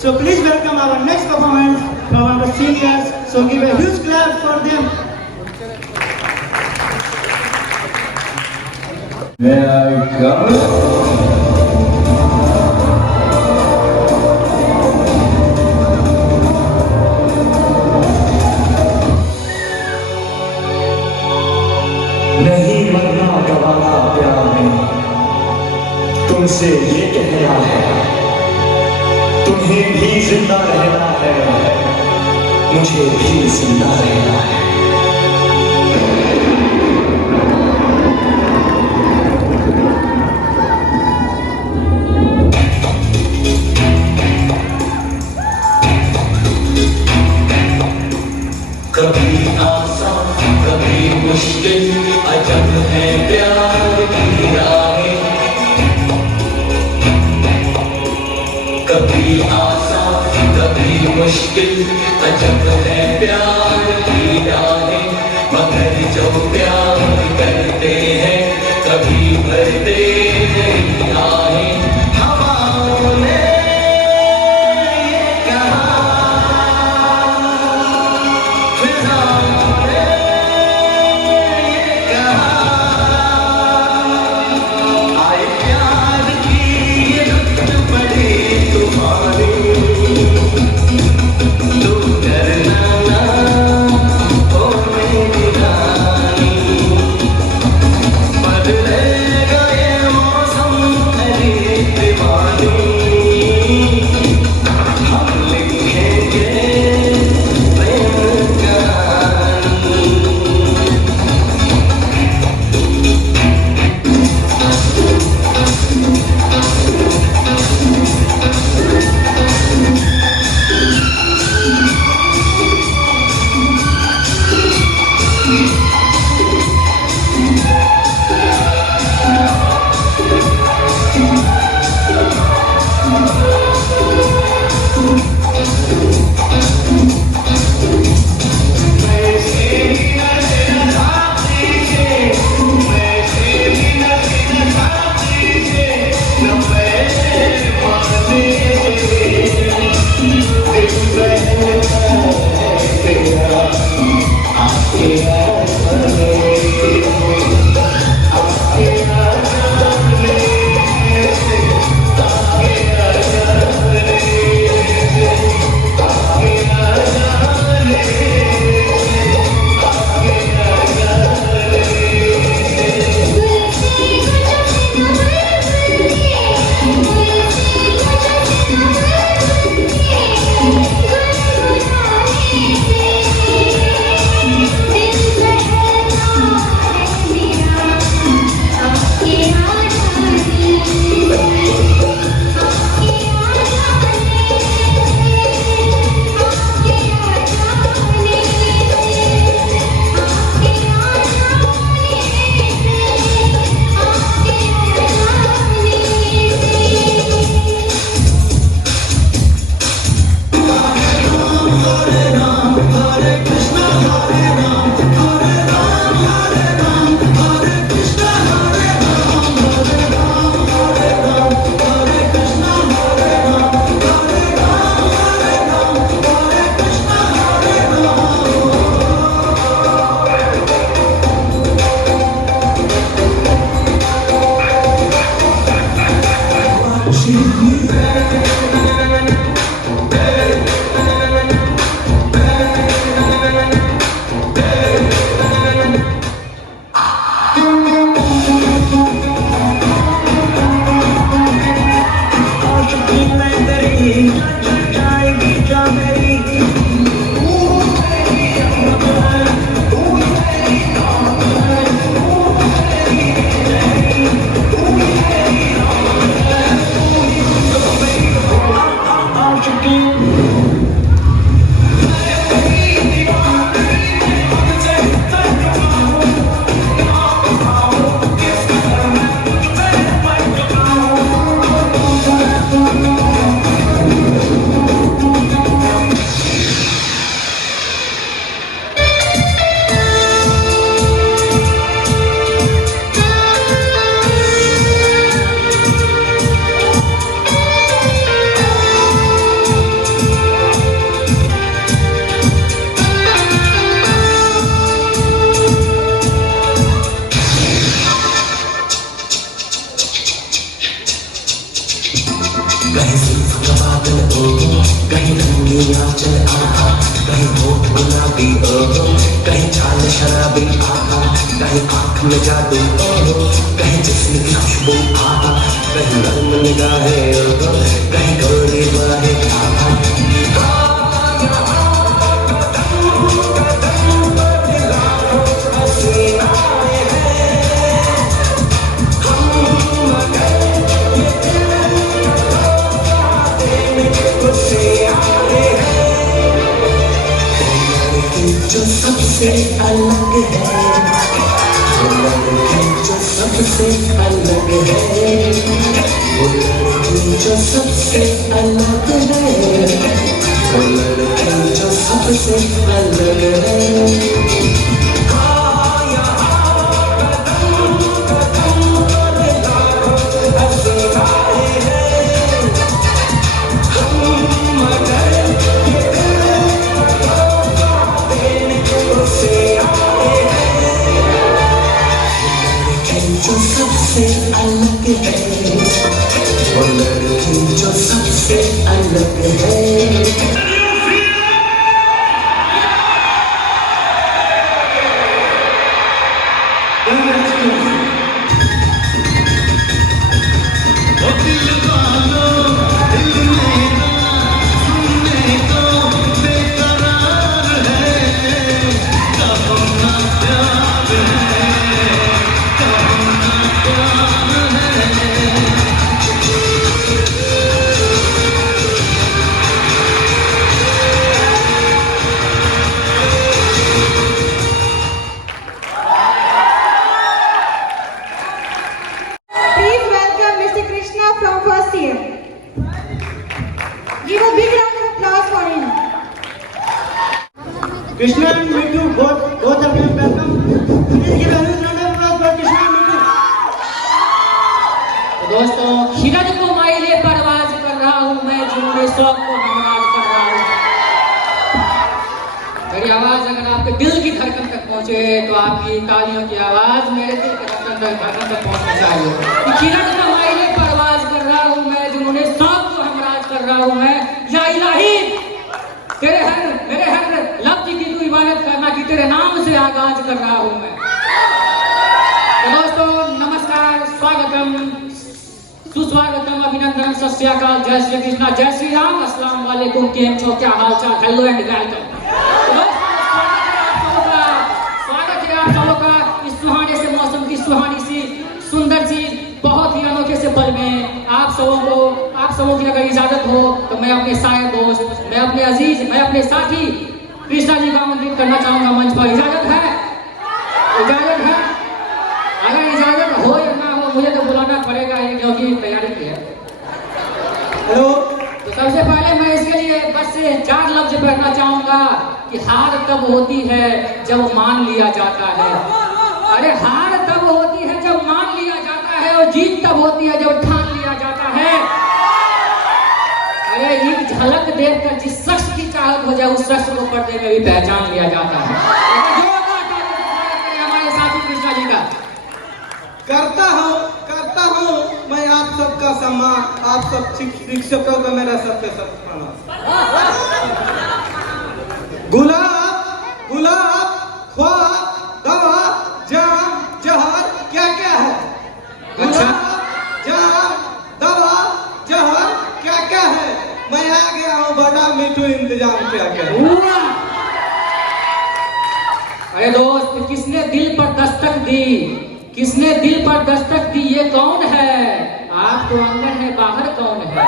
So please welcome our next performance from our seniors. So give a huge clap for them. May I come? नहीं मरना गवाना प्यार में तुमसे ये कहना है, तुम्हें भी जिंदा रहना है, मुझे भी जिंदा रहना है। कभी आसान कभी मुश्किल अजब है प्यार की राहें, कभी आसान कभी मुश्किल अजब है प्यार की राहें, मगर जो प्यार करते हैं कभी भरते नहीं आहें। हवाओं ने ये कहा, फिजाओं ने ये कहा, आए प्यार की ये रुत बड़ी तुम्हारी, तू डरना ना ओ मेरी रानी, बदलेगा ये मौसम तेरी दीवानी, हम लिखेंगे प्रेम कहानी। कहीं जुल्फ का बादल ओहो, कहीं रंगीन आंचल आहा, कहीं होठ गुलाबी ओहो, कहीं चाल शराबी आहा, कहीं आँख में जादू ओहो, कहीं जिस्म की खुशबू आहा, कहीं नर्म निगाहें ओहो, कहीं गोरी बाहें आहा। जो सबसे अलग है, वो लड़की जो सबसे अलग है, वो लड़की जो सबसे अलग है, वो लड़की जो सबसे अलग है। जो सबसे अलग है, वो लड़की जो सबसे अलग है। Krishna and Mittu, both of them welcome. Please give a huge round of applause for Krishna and Mittu. तो दोस्तों, खिरद को माइले परवाज कर रहा हूँ मैं, जुनूने शौक को हमराज कर रहा हूँ। मेरी आवाज अगर आपके दिल की धड़कन तक पहुँचे तो आपकी तालियों की आवाज मेरे दिल के धड़कन तक पहुँचनी चाहिए। खिरद को माइले परवाज कर रहा हूँ मैं, जुनूने शौक को हमराज कर रहा हूँ मैं। या इलाही, मेरे हर लफ्ज की तू इबादत करना कि तेरे नाम से आगाज कर रहा हूं मैं। तो दोस्तों नमस्कार, स्वागतम, सुस्वागतम, अभिनंदन, सत श्री अकाल, जय श्री कृष्णा, जय श्री राम, अस्सलाम वालेकुम, केम छो, क्या हाल चाल, हेलो एंड वेलकम। स्वागत है आप सबों का इस सुहाने से मौसम की सुहानी सी सुंदर सी बहुत ही अनोखे से पल में। आप सबों की अगर इजाजत हो तो मैं अपने सारे दोस्त, मैं अपने अजीज, मैं अपने साथी कृष्णा जी का आमंत्रित करना चाहूंगा मंच पर। इजाजत है? इजाजत है? अगर इजाजत हो या ना हो मुझे तो बुलाना पड़ेगा ही, क्योंकि तैयारी की है। हेलो। तो सबसे पहले मैं इसके लिए बस से 4 लफ्ज पढ़ना चाहूंगा कि हार तब होती है जब मान लिया जाता है। अरे हार तब होती है जब मान लिया जाता है, और जीत तब होती है जब ठान लिया जाता है। अरे एक झलक देखकर जिस शख्स की चाहत हो जाए उस शख्स को पर्दे में भी पहचान लिया जाता है। हमारे साथी कृष्णा जी का करता हूँ मैं आप सबका सम्मान, आप सब शिक्षकों का मेरा सबके सब प्रणाम। गुलाब, ख्वाब, दवा, जाम, जहर, क्या क्या है? गुलाब, जाम, दवा, जहर, क्या क्या है? मैं आ गया हूँ, बड़ा मिठू इंतजाम क्या क्या है? अरे दोस्त, किसने दिल पर दस्तक दी? किसने दिल पर दस्तक दी? ये कौन है? आप तो अंदर है, बाहर कौन है?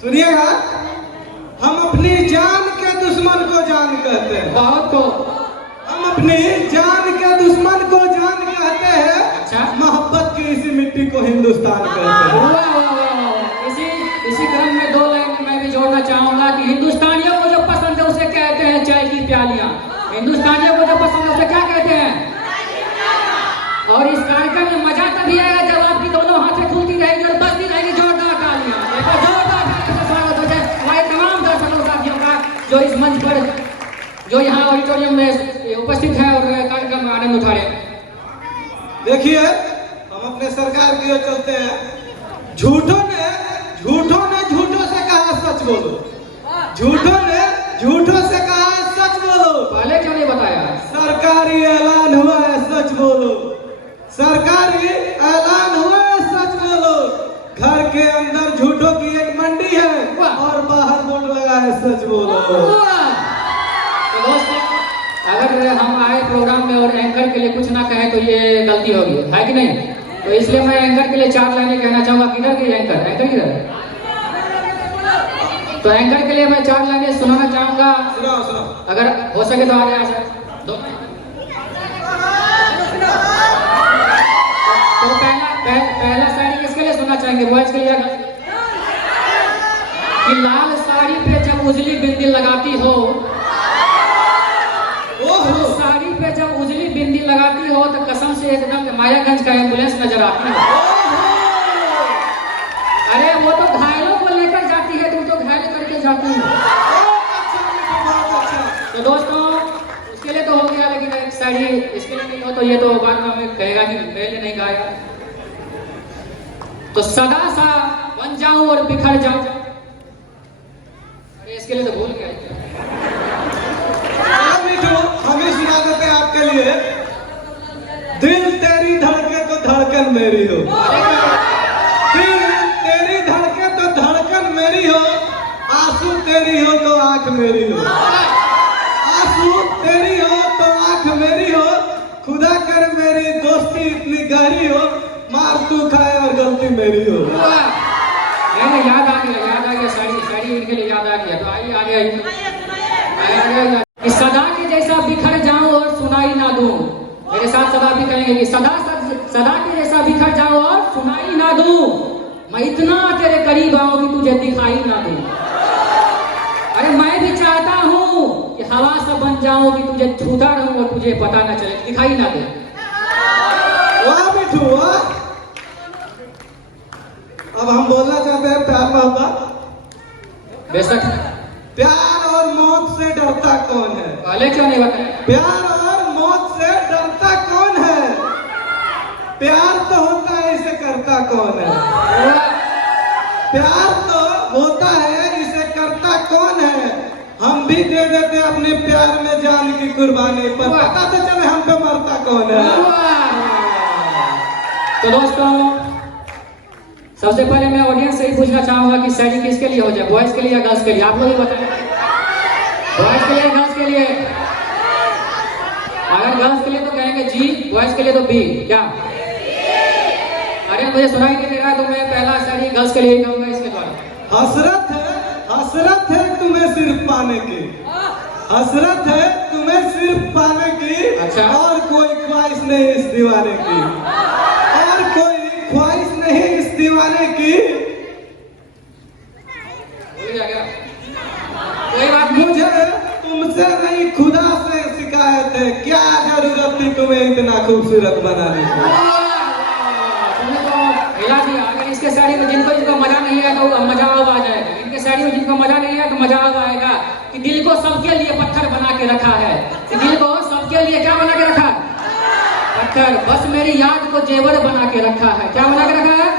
सुनिएगा, हम अपनी जान के दुश्मन को जान कहते हैं। बहुत को हम अपनी जान के दुश्मन को जान कहते हैं। अच्छा। मोहब्बत की इसी मिट्टी को हिंदुस्तान कहते हैं। इसी क्रम में 2 लाइन मैं भी जोड़ना चाहूंगा कि हिंदुस्तानियों को जो पसंद है उसे कहते हैं चाय की प्यालियां। हिंदुस्तानियों को जो पसंद है उसे क्या कहते हैं? और इस कार्यक्रम में मजा तभी आएगा जब आपकी दोनों हाथें खुलती रहेगी और बजती रहेगी जोरदार तालियां। जोरदार तालियों से स्वागत हो जाए हमारे तमाम दर्शकों साथियों का जो इस मंच पर, जो यहाँ ऑडिटोरियम में उपस्थित है और कार्यक्रम में आनंद उठा रहे हैं। देखिए, हम अपने सरकार की ओर चलते हैं। झूठों ने झूठों से कहा सच बोलो। झूठों ने झूठों से कहा सच बोलो। पहले क्यों नहीं बताया? सरकारी ऐलान हुआ है, सच बोलो। सरकारी ऐलान हुआ है, सच बोलो। घर के अंदर झूठों की एक मंडी है और बाहर बोर्ड लगा है, सच बोलो। तो दोस्तों, अगर हम आए प्रोग्राम में और एंकर के लिए कुछ ना कहें तो ये गलती होगी, है कि नहीं? तो इसलिए मैं एंकर के लिए 4 लाइनें कहना चाहूंगा। किधर की एंकर किधर? तो एंकर के लिए मैं 4 लाइनें सुनाना चाहूंगा। सुनाओ। अगर हो सके तो आगे आ सर। तो पहला शायरी किसके लिए सुनना चाहेंगे? बॉयज के लिए। कि लाल साड़ी पे जब उजली बिंदी लगाती हो, साड़ी पे जब उजली बिंदी लगाती हो तो कसम से एकदम मायागंज का एम्बुलेंस नजर आती है। अरे वो तो घायलों को लेकर जाती है, तुम तो घायल करके जाती हो। तो दोस्तों, उसके लिए तो हो गया, लेकिन एक शायरी इसके लिए नहीं हो तो ये तो बाद में हमें कहेगा कि पहले नहीं गाया। तो सदा सा बन जाऊं और बिखर जाऊं। अरे इसके लिए तो भूल गया। हमें सुना देते हैं आपके लिए। दिल तेरी धड़के तो धड़कन मेरी हो। दिल तेरी धड़के तो धड़कन मेरी हो। आंसू तेरी हो तो आंख मेरी हो। आंसू तेरी हो तो आंख मेरी हो। खुदा कर मेरी दोस्ती इतनी गहरी हो। मार तू खाए और गलती मेरी हो। याद आ गया साड़ी इनके लिए याद आ गया। तो आइए आगे कि सदा के जैसा बिखर जाऊं और सुनाई ना दूं। मेरे साथ सदा भी कहेंगे कि सदा के जैसा बिखर जाऊं और सुनाई ना दूं। मैं इतना तेरे करीब आऊं कि तुझे दिखाई ना दूं। अरे मैं भी चाहता हूं कि हवा सा बन जाऊं कि तुझे छूता रहूं और तुझे पता ना चले, दिखाई ना दे। वाह बिट्टू वाह। अब हम बोलना चाहते हैं प्यार मोहब्बत। बेशक। प्यार और मौत से डरता कौन है? पहले क्यों नहीं बताया? प्यार और मौत से डरता कौन है? प्यार तो होता है, इसे करता कौन है? प्यार तो होता है, इसे करता कौन है? हम भी दे देते अपने प्यार में जान की कुर्बानी, पर पता तो चले हम पे मरता कौन है। तो दोस्तों, सबसे पहले मैं ऑडियंस से ही पूछना चाहूंगा कि शायरी किसके लिए हो जाए, बॉयज के लिए या गर्ल्स के लिए? आप लोग ही बताएं। बॉयज के लिए, गर्ल्स के लिए? अगर गर्ल्स के लिए तो कहेंगे जी, बॉयज के लिए तो बी। क्या? अरे मुझे सुनाई नहीं दे रहा, तो मैं पहला शायरी गर्ल्स के लिए ही कहूंगा इसके द्वारा। हसरत है तुम्हें सिर्फ पाने की। हसरत है तुम्हें सिर्फ पाने की। अच्छा। और कोई ख्वाहिश नहीं इस दीवाने की। और कोई ख्वाहिश नहीं इस दीवाने की। कोई बात मुझे तुमसे नहीं खुदा से शिकायत है। क्या जरूरत थी तुम्हें इतना खूबसूरत बनाने की? तुमने तो हिला दिया। अगर इसके शायरी में जिनको मजा नहीं आया तो मजा अब आ जाएगा। इनके शायरी में जिनको मजा नहीं आया तो मजा अब आएगा। कि दिल को सबके लिए पत्थर बना के रखा है। कि दिल को सबके लिए क्या बना के रखा है? पत्थर। बस मेरी याद को जेवर बना के रखा है। क्या बना के रखा है?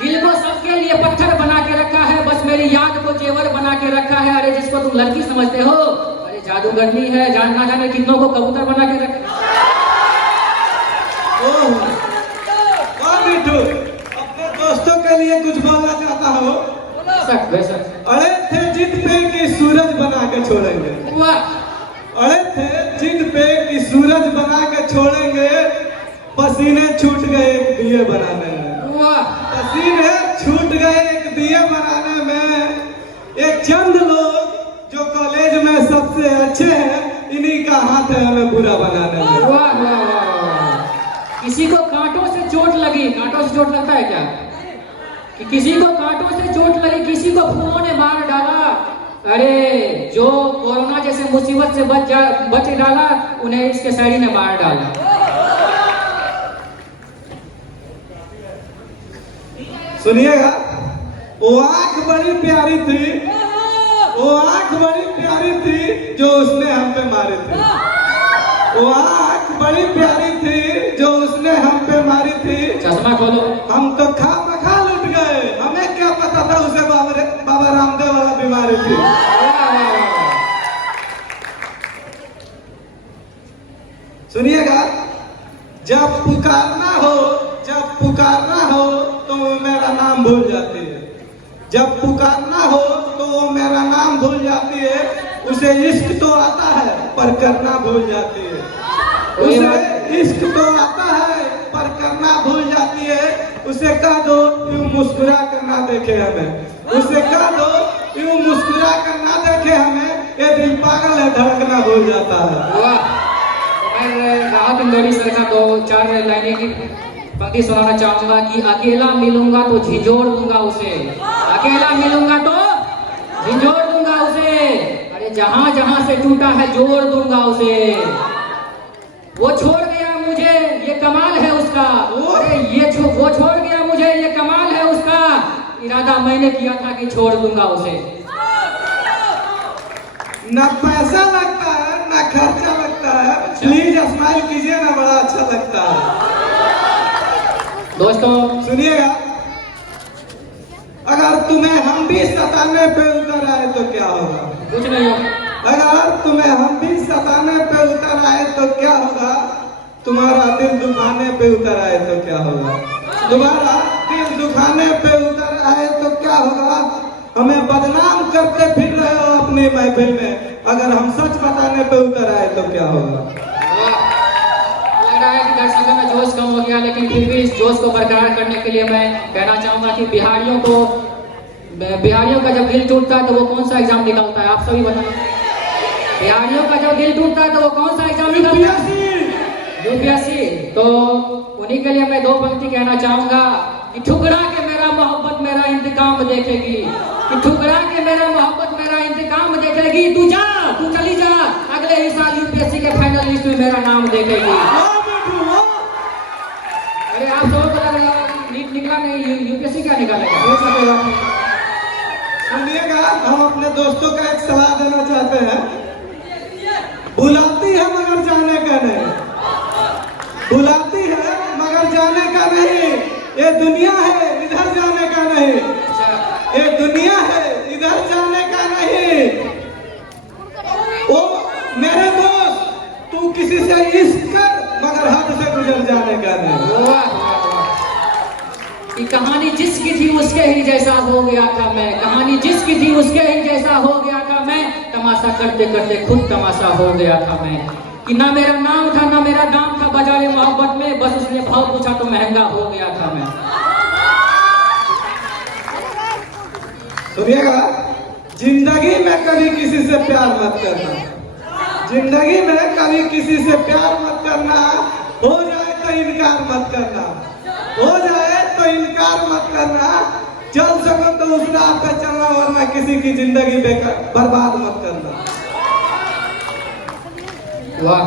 दिल को सबके लिए पत्थर बना के रखा है। बस मेरी याद को जेवर बना के रखा है। अरे जिसको तुम लड़की समझते हो, अरे जादूगरनी है, जानना जाने कितनों को कबूतर बना के रखा। अपने दोस्तों के लिए कुछ बोलना चाहता हूँ। अरे थे जिद पे कि सूरज बना के छोड़ेंगे। अरे थे जिद पे कि सूरज बना के छोड़ेंगे। पसीने छूट गए एक दिए बनाने में। पसीने छूट गए एक दिए बनाने में। एक चंद लोग जो कॉलेज में सबसे अच्छे हैं, इन्हीं का हाथ है हमें बुरा बनाने में। वाह वाह वाह। किसी को कांटों से चोट लगी। कांटों से चोट लगता है क्या? कि किसी को कांटों से चोट लगी, किसी को फूलों ने मार डाला। अरे जो कोरोना जैसे मुसीबत से बच डाला, उन्हें इसके शायरी ने मार डाला। सुनिएगा, वो आंख बड़ी प्यारी थी। वो आंख बड़ी प्यारी थी जो उसने हम पे मारी थी। वो आंख बड़ी प्यारी थी जो उसने हम पे मारी थी। चश्मा खोलो। हम तो खा थी। सुनिएगा, जब पुकारना हो तो वो मेरा नाम भूल जाती है। जब पुकारना हो तो वो मेरा नाम भूल जाती है। उसे इश्क तो आता है पर करना भूल जाती है। उसे इश्क तो आता है पर करना भूल जाती है। उसे कह दो यूं मुस्कुरा कर ना देखे हमें। उसे कह दो यूं मुस्कुरा कर ना देखे हमें। ये दिल पागल है, धड़कना भूल जाता है। मैं राहत इंदौरी सर का 2-4 लाइनें की पंक्ति सुनाना चाहूंगा कि अकेला मिलूंगा तो झिझोड़ दूंगा उसे। अकेला मिलूंगा तो झिझोड़ दूंगा उसे। अरे जहां जहां से टूटा है जोड़ दूंगा उसे। वो छोड़ गया मुझे, ये कमाल है उसका। अरे वो छोड़ गया मुझे, ये कमाल है उसका। इरादा मैंने किया था कि छोड़ दूंगा उसे। ना पैसा लगता है ना खर्चा लगता है। प्लीज स्माइल कीजिए ना, बड़ा अच्छा लगता है। दोस्तों सुनिएगा, अगर तुम्हें हम भी सताने पे उतर आए तो क्या होगा? कुछ नहीं होगा। अगर तुम्हें हम भी सताने पे उतर आए तो क्या होगा? तुम्हारा दिल दुखाने पे उतर आए तो क्या होगा? तुम्हारा दिल दुखाने पे उतर आए तो क्या होगा? हमें बदनाम करते फिर रहे हो अपनी महफिल में। अगर हम सच बताने पे उतर आए तो क्या होगा? लग रहा है कि दर्शकों में जोश कम हो गया, लेकिन फिर भी इस जोश को बरकरार करने के लिए मैं कहना चाहूंगा कि बिहारियों का जब दिल टूटता है तो वो कौन सा एग्जाम निकलता है? आप सभी बताओ। बिहारियों का जब दिल टूटता है तो वो कौन सा एग्जाम निकलता है? यूपीएससी। तो उन्हीं के लिए मैं 2 पंक्ति कहना चाहूंगा कि ठुकरा के मेरा मोहब्बत मेरा इंतकाम देखेगी। कि ठुकरा के मेरा मोहब्बत मेरा इंतकाम देखेगी। तू चली जा, अगले ही साल यूपीएससी के फाइनल लिस्ट में मेरा नाम देखेगी। अरे आप सबको लग रहा है नीट निकला नहीं, यूपीएससी क्या निकालेगा? सुनिएगा, हम अपने दोस्तों का एक सलाह देना चाहते हैं। बुलाती है मगर जाने का नहीं। बुलाती है मगर जाने का नहीं। ये दुनिया है, इधर जाने का नहीं। ये दुनिया है, इधर जाने का नहीं। ओ मेरे दोस्त, तू किसी से इश्क कर मगर हद से गुजर जाने का नहीं। कि कहानी जिसकी थी उसके ही जैसा हो गया था मैं। कहानी जिसकी थी उसके ही जैसा हो गया था मैं। तमाशा करते करते खुद तमाशा हो गया था मैं। कि ना मेरा नाम था ना मेरा दाम था बाजारे मोहब्बत में। बस उसने भाव पूछा तो महंगा हो गया था मैं। सुनिएगा, जिंदगी में कभी किसी से प्यार मत करना। जिंदगी में कभी किसी से प्यार मत करना। हो जाए तो इनकार मत करना। हो जाए तो इनकार मत करना। चल सको तो उस राह पे चलना, वरना किसी की जिंदगी बर्बाद मत करना। वाह,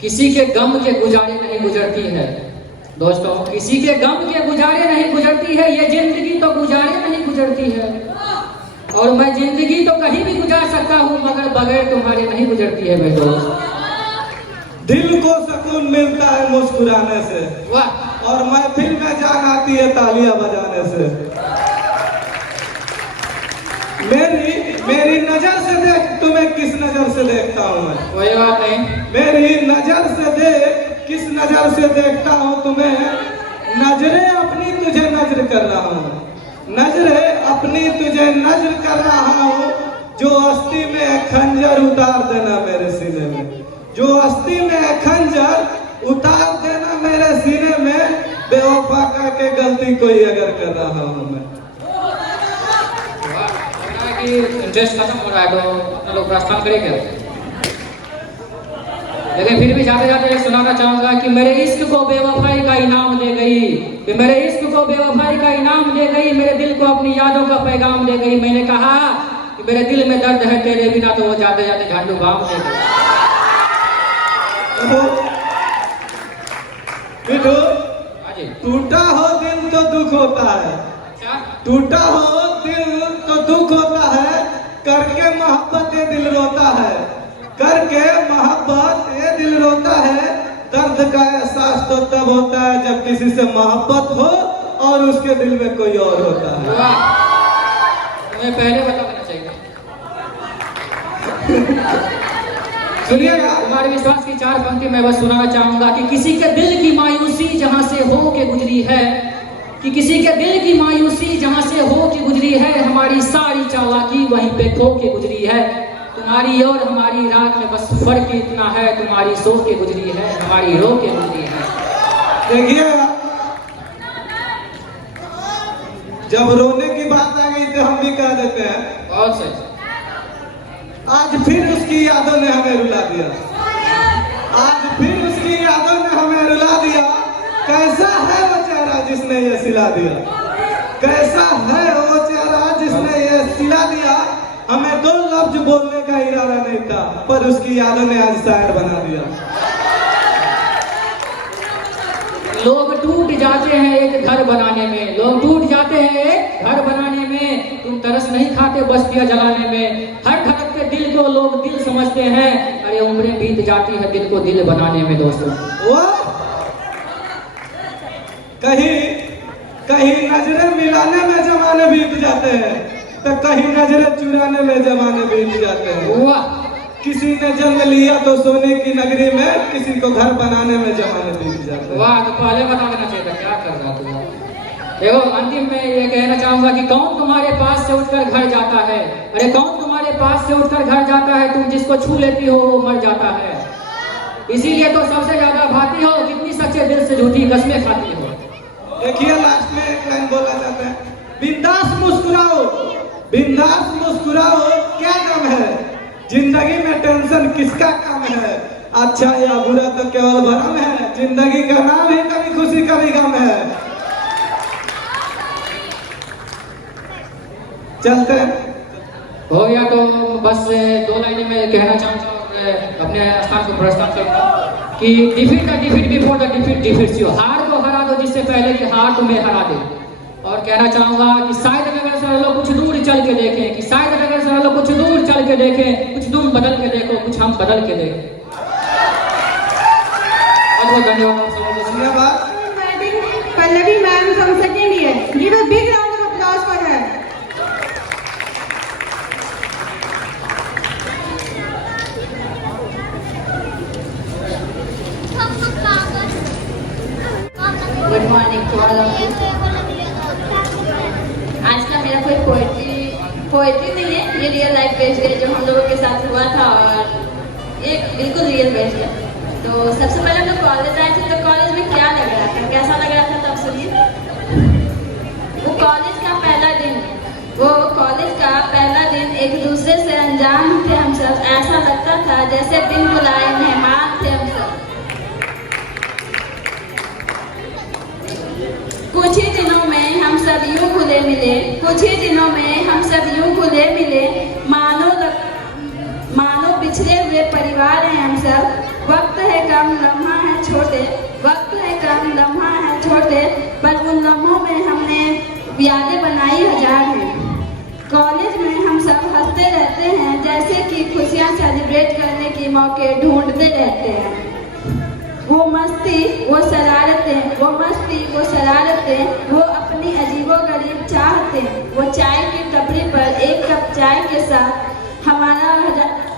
किसी के गम के गुजारे नहीं गुजरती है। दोस्तों, किसी के गम के गुजारे नहीं गुजरती है। ये जिंदगी तो गुजारे नहीं गुजरती है। और मैं जिंदगी तो कहीं भी गुजार सकता हूँ मगर बगैर तुम्हारे नहीं गुजरती है मेरे दोस्त। दिल को सुकून मिलता है मुस्कुराने से। वाह, और महफिल में जान आती है तालियां बजाने से। मेरी नजर से देख, तुम्हें किस नजर से देखता हूँ मैं? कोई बात नहीं। मेरी नजर से देख, किस नजर से देखता हूँ तुम्हें। नजरे अपनी तुझे नजर कर रहा हूँ। नजरे अपनी तुझे नजर कर रहा हूँ। जो अस्थि में खंजर उतार देना मेरे सीने में। जो अस्थि में खंजर उतार देना मेरे सीने में। बेवफा करके गलती कोई अगर कर रहा हूँ मैं। इंटरेस्ट खत्म हो रहा है तो अपना लोग प्रस्थान करेंगे। लेकिन फिर भी जाते जाते सुनाना चाहूंगा कि मेरे इश्क को बेवफाई का इनाम दे गई। कि मेरे इश्क को बेवफाई का इनाम दे गई। मेरे दिल को अपनी यादों का पैगाम दे गई। मैंने कहा कि मेरे दिल में दर्द है तेरे बिना, तो वो जाते जाते झाड़ू बाम दे गई। टूटा हो दिल तो दुख होता है। टूटा हो दिल तो दुख होता है। करके मोहब्बत ये दिल रोता है। करके मोहब्बत ये दिल रोता है। दर्द का एहसास तो तब होता है जब किसी से मोहब्बत हो और उसके दिल में कोई और होता है। तुम्हें पहले बता देना चाहिए। सुनिएगा। तुम्हारे विश्वास की 4 पंक्ति मैं बस सुनाना चाहूंगा कि किसी के दिल की मायूसी जहां से हो के गुजरी है, कि किसी के दिल की मायूसी जहां से हो के गुजरी है, हमारी सारी चालाकी वहीं पे खो के गुजरी है। तुम्हारी और हमारी रात में बस फर्क इतना है, तुम्हारी सो के गुजरी है, हमारी रो के गुजरी है। देखिए, जब रोने की बात आ गई तो हम भी कह देते हैं, बहुत सही। आज फिर उसकी यादों ने हमें रुला दिया, आज फिर उसकी यादों ने हमें रुला दिया। कैसा है वो चेहरा जिसने ये सिला दिया, कैसा है वो चेहरा जिसने ये सिला दिया। हमें 2 लफ्ज बोलने का इरादा नहीं था, पर उसकी यादों ने आज शायर बना दिया। लोग टूट जाते हैं एक घर बनाने में, लोग टूट जाते हैं एक घर बनाने में। तुम तरस नहीं खाते बस्तियां जलाने में। हर धड़कते दिल को लोग दिल समझते हैं। अरे उम्रें बीत जाती है दिल को दिल बनाने में दोस्तों। वाह! कहीं कहीं नजरें मिलाने में जमाने बीत जाते हैं, तो कहीं नजरें चुराने में जमाने बीत जाते हैं। वाह! किसी ने जन्म लिया तो सोने की नगरी में, किसी को घर बनाने में जमाने बीत जाते हैं। वाह! तो पहले बता देना चाहिए था, क्या कर रहा था। देखो, अंतिम में ये कहना चाहूंगा कि कौन तुम्हारे पास से उठकर घर जाता है। अरे कौन तुम्हारे पास से उठकर घर जाता है, तुम जिसको छू लेती हो वो मर जाता है। इसीलिए तो सबसे ज्यादा भाती हो, कितनी सच्चे दिल से झूठी कस्में खाती हो। देखिए, लास्ट में एक लाइन बोला जाता है, बिंदास मुस्कुराओ, बिंदास मुस्कुराओ, क्या गम है जिंदगी में, टेंशन किसका कम है। अच्छा या बुरा तो केवल भरम है, जिंदगी का नाम ही कभी खुशी कभी गम है। चलते हैं। हो या तो बस 2 लाइनें में कहना चाहूंगा और अपने स्थान को प्रस्थान करूंगा कि defeat the defeat before the defeat defeats you. हार को हरा दो जिससे पहले कि हार तुम्हें हरा दे। और कहना चाहूंगा कि शायद अगर सारे लोग कुछ दूर चल के देखें, कि शायद अगर सारे लोग कुछ दूर चल के देखें, कुछ तुम बदल के देखो, कुछ हम बदल के देखें। बहुत धन्यवाद। धन्यवाद। Pallavi ma'am from second year. Give a big round of applause for her. Good morning to all of you. आज का मेरा कोई पोएट्री नहीं है, ये रियल लाइफ बेस्ड है जो हम लोगों के साथ हुआ था, और ये बिल्कुल रियल बेस्ड है। तो सबसे पहले हम लोग कॉलेज आए थे, तो कॉलेज में क्या लग रहा था, कैसा लग रहा था, तब सुनिए। वो कॉलेज का पहला दिन एक दूसरे से अनजान थे हम सब। ऐसा लगता था जैसे बिन बुलाए मेहमान थे हम सब। कुछ ही दिनों में हम सब यूं घुले मिले, कुछ ही दिनों में हम सब यूं घुले मिले, मानो बिछड़े हुए परिवार हैं हम सब। वक्त है कम, लम्हा है छोटे, वक्त है कम, लम्हा है छोटे, पर उन लम्हों में हमने यादें बनाई हजार हैं। कॉलेज में हम सब हंसते रहते हैं, जैसे कि खुशियाँ सेलिब्रेट करने के मौके ढूंढते रहते हैं। वो मस्ती, वो शरारतें, वो मस्ती, वो शरारतें, वो अपनी अजीबोगरीब चाहते, वो चाय की टपरी पर एक कप चाय के साथ हमारा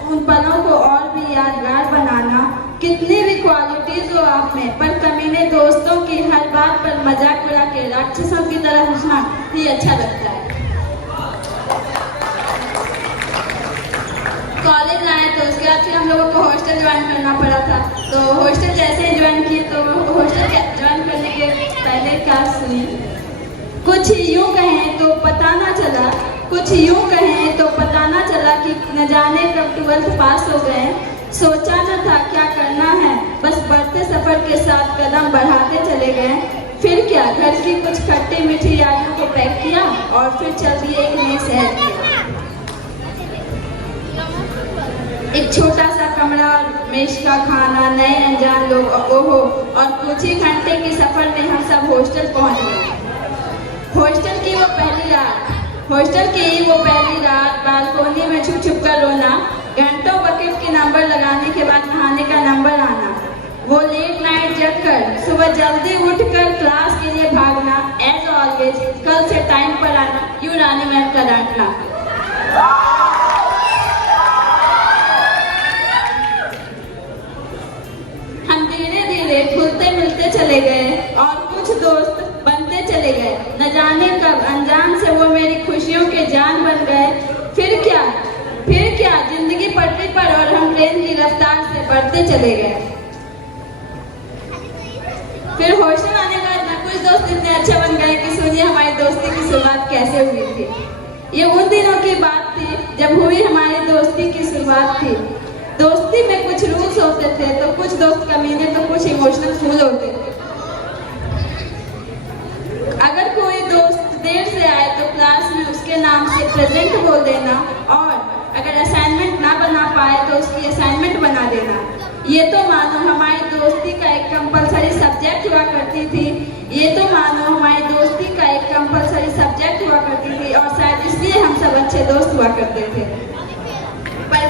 उन पलों को और भी यादगार बनाना। कितनी भी क्वालिटीज हो आप में, पर कमीने दोस्तों की हर बात पर मजाक उड़ा के राक्षसों की तरह हंसना ही अच्छा लगता है। कॉलेज आए तो उसके बाद फिर हम लोगों को हॉस्टल ज्वाइन करना पड़ा था। तो हॉस्टल जैसे ही ज्वाइन किए, तो हॉस्टल ज्वाइन करने के पहले क्या सुनिए। कुछ यूं कहें तो पता ना चला, कुछ यूं कहें तो पता ना चला कि न जाने कब 12th पास हो गए। सोचा न था क्या करना है, बस बढ़ते सफर के साथ कदम बढ़ाते चले गए। फिर क्या, घर की कुछ खट्टी मीठी यादों को पैक किया और फिर चल दिए एक नए शहर की। एक छोटा सा कमरा, मेस का खाना, नए अनजान लोग, ओहो, और कुछ ही घंटे के सफर में हम सब हॉस्टल पहुंच गए। हॉस्टल की वो पहली रात, बालकोनी में छुप छुप कर रोना, घंटों बकेट के नंबर लगाने के बाद नहाने का नंबर आना, वो लेट नाइट जग कर सुबह जल्दी उठकर क्लास के लिए भागना, एज ऑलवेज कल से टाइम पर आना, यूं रानी मैम का डांटना। दोस्त बनते चले गए, न जाने कब अनजान से वो मेरी खुशियों के जान बन गए। फिर क्या जिंदगी पटरी पर और हम ट्रेन की रफ्तार से बढ़ते चले गए। फिर होश में आने के बाद ना कुछ दोस्त इतने अच्छे बन गए कि सुनिए हमारी दोस्ती की शुरुआत कैसे हुई थी। ये उन दिनों की बात थी जब हुई हमारी दोस्ती की शुरुआत थी। दोस्ती में कुछ रूल्स होते थे, तो कुछ दोस्त कमीने तो कुछ इमोशनल फूल होते थे। अगर कोई दोस्त देर से आए तो क्लास में उसके नाम से प्रेजेंट बोल देना, और अगर असाइनमेंट ना बना पाए तो उसकी असाइनमेंट बना देना। ये तो मानो हमारी दोस्ती का एक कंपलसरी सब्जेक्ट हुआ करती थी। और शायद इसलिए हम सब अच्छे दोस्त हुआ करते थे। पर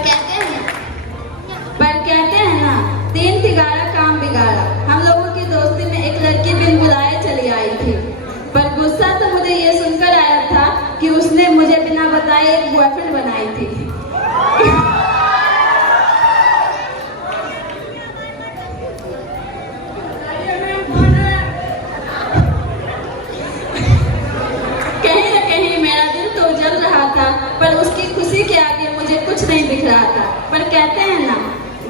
कहते हैं ना, 3 तिगाड़ा काम बिगाड़ा। हम लोगों की दोस्ती में एक लड़की बिन बुलाए चली आई थी, पर गुस्सा तो मुझे ये सुनकर आया था कि उसने मुझे बिना बताए एक बॉयफ्रेंड बनाई थी। कहीं न कहीं मेरा दिल तो जल रहा था, पर उसकी खुशी के आगे मुझे कुछ नहीं दिख रहा था। पर कहते हैं ना,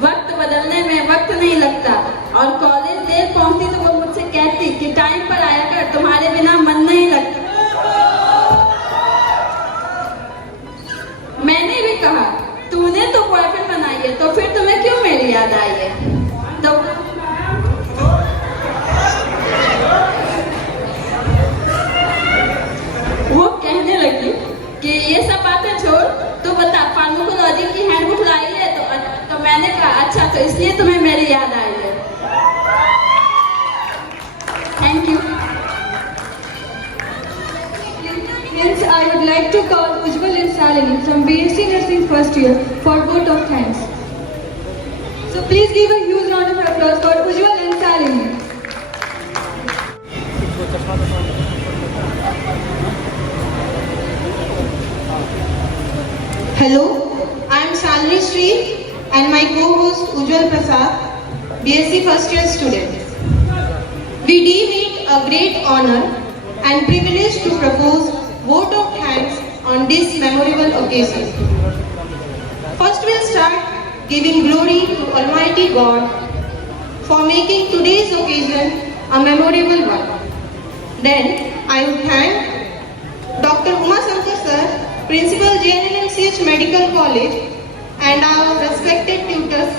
वक्त बदलने में वक्त नहीं लगता। और कॉलेज देर पहुंचती तो वो मुझसे कहती कि टाइम पर आया कर, तुम्हारे बिना मन नहीं लगता। मैंने भी कहा, तूने तो बॉयफ्रेंड बनाई है, तो फिर तुम्हें क्यों मेरी याद आई है? तो वो कहने लगी कि ये सब बातें छोड़, तू बता फार्माकोलॉजी की हैंडबुक लाई है? तो मैंने कहा अच्छा, तो इसलिए तुम्हें मेरी याद आई है। Thank you. Hence, I would like to call Ujjwal and Salini from BSc Nursing first year for vote of thanks. So please give a huge round of applause for Ujjwal and Salini. Hello, I am Shalini Sri and my co-host Ujjwal Prasad, BSc first year student. We deem it a great honor and privilege to propose vote of thanks on this memorable occasion. First we'll start giving glory to Almighty God for making today's occasion a memorable one. Then I would thank Dr. Uma Shankar sir, Principal JNNMCH Medical College, and our respected tutors.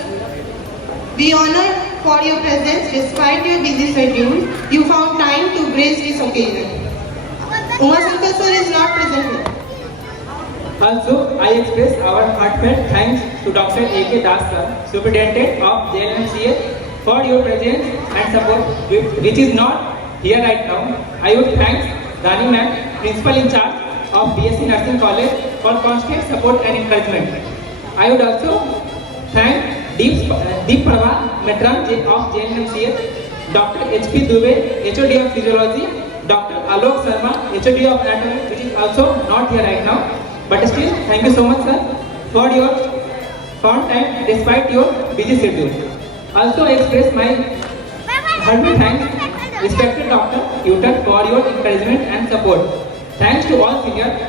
We honor for your presence despite your busy schedule. You found time to grace this occasion. Uma Shankar sir is not present here. Also, I express our heartfelt thanks to Dr. A.K. Das sir, Superintendent of JNMCH, for your presence and support, which is not here right now. I would thank Rani ma'am, Principal in charge of BSc Nursing College, for constant support and encouragement. I would also thank Deep Prabha Matram of JNMCH, Dr. H.P. Dubey, HOD of Physiology, Dr. Alok Sharma, HOD of Anatomy, which is also not here right now. But still, thank you so much sir for your found time despite your busy schedule. Also, I express my heartfelt thanks, respected Dr. Tutor, for your encouragement and support. Thanks to all seniors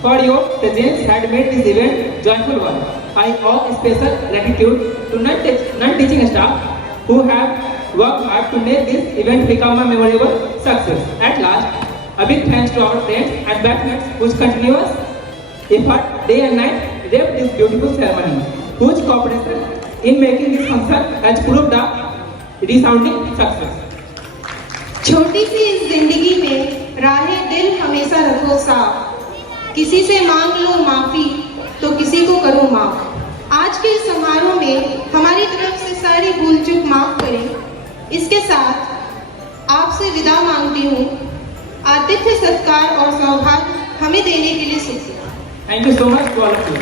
for your presence had made this event joyful one. I owe special gratitude to non-teaching staff who have worked hard to make this event become a memorable success. At last, a big thanks to our friends and batchmates whose continuous effort day and night draped this beautiful ceremony, whose cooperation in making this function has proved a resounding success. छोटी सी इस जिंदगी में राहें दिल हमेशा रखो साफ। किसी से मांग लो माफी तो किसी को करो माफ। आज के इस समारोह में हमारी तरफ से सारी भूल चूक माफ करें। इसके साथ आपसे विदा मांगती हूँ। आतिथ्य सत्कार और सौभाग्य हमें देने के लिए शुक्रिया। Thank you so much to all of you.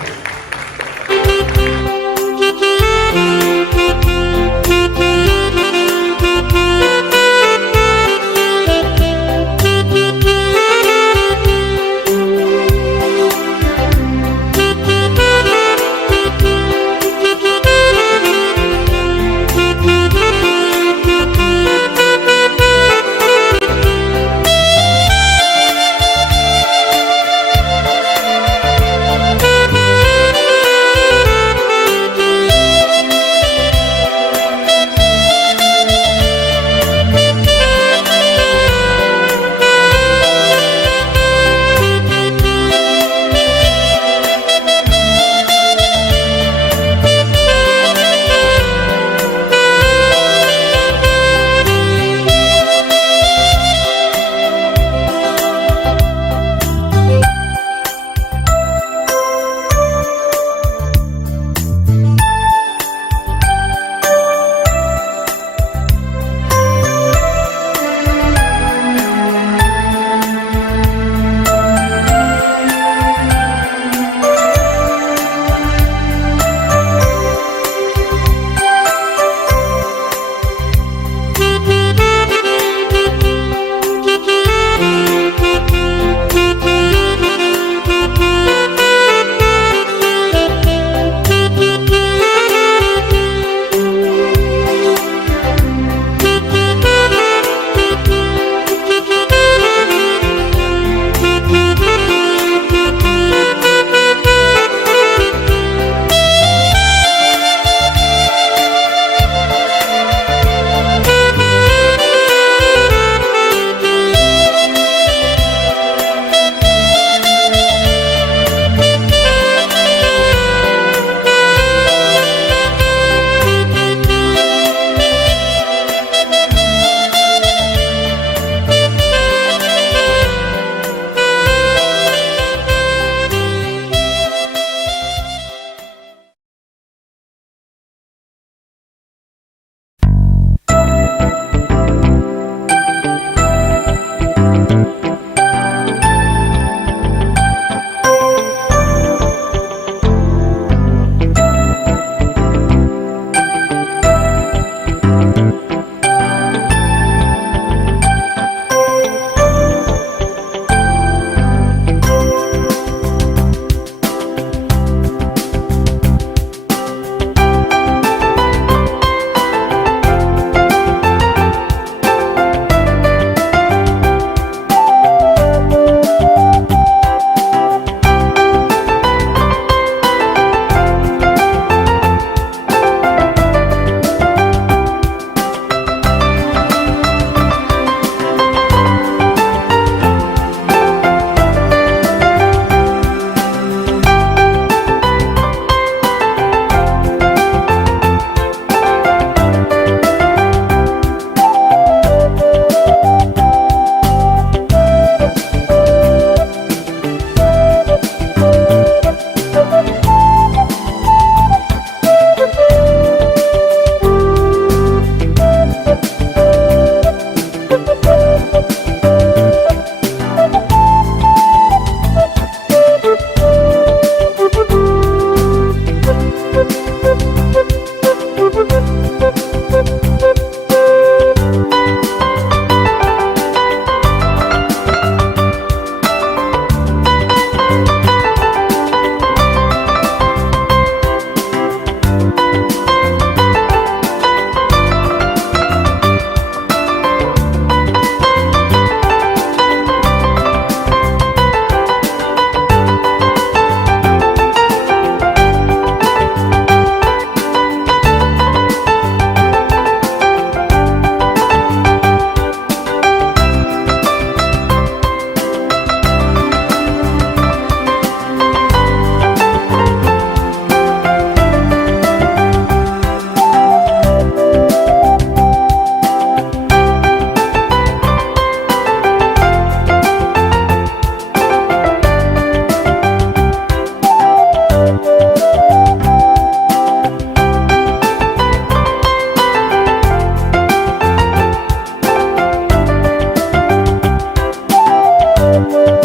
है।